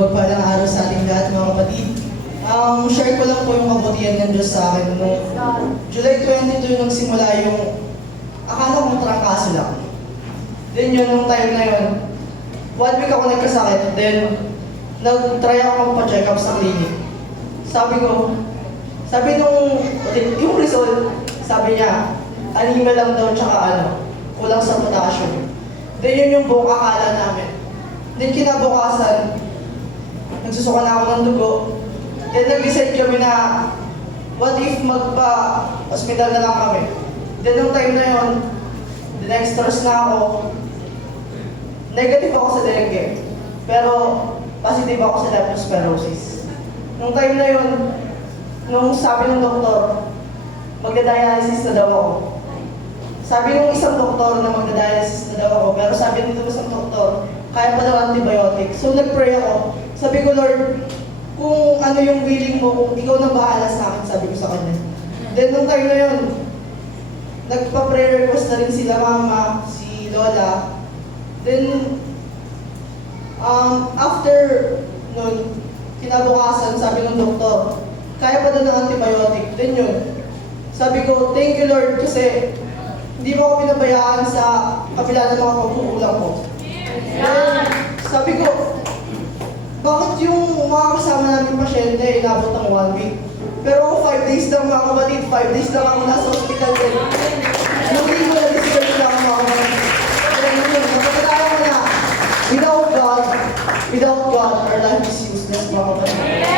Mapagpalang araw sa ating lahat, mga kapatid. Share ko lang po yung kabutihan ng Diyos sa akin. Noong July 22 nung simula yung akala kong trangkaso lang. Then yun, nung time na yun, 1 week ako nagkasakit. Then, nag-try ako magpa-check up sa clinic. Sabi nung, yung result, sabi niya, anemia lang daw, tsaka kulang sa potassium. Then yun yung buong akala namin. Then kinabukasan, nagsusuka na ako ng dugo. Then nag-decide kami na, what if magpa-hospital na lang kami? Then nung time na yun, the next Thursday na ako, negative ako sa dengue. Pero positive ako sa leptospirosis. Nung time na yun, nung sabi ng doktor, magda-dialysis na daw ako. Sabi nung isang doktor na magda-dialysis na daw ako, pero sabi nito isang doktor, kaya pa daw antibiotic. So nag-pray ako. Sabi ko, Lord, kung ano yung willing mo, kung ikaw na bahala sa akin, sabi ko sa kanya. Then nung time na yun, nagpa-prayer request na rin sila mama, si Lola. Then, after nun, kinabukasan, sabi ng doktor, kaya pa daw ng antibiotic. Then yun, sabi ko, thank you Lord, kasi hindi mo ako pinabayaan sa kabila ng mga pagkukulang ko. Then, sabi ko, bakit yung mga kasama namin pasyente inabot ng 1 week? Pero ako 5 days lang mga kapatid, 5 days lang ako nasa hospital din. Hindi ko na-discourage lang mga kapatid. Then yun, napagkataya ko na, without God, our life is useless mga kapatid.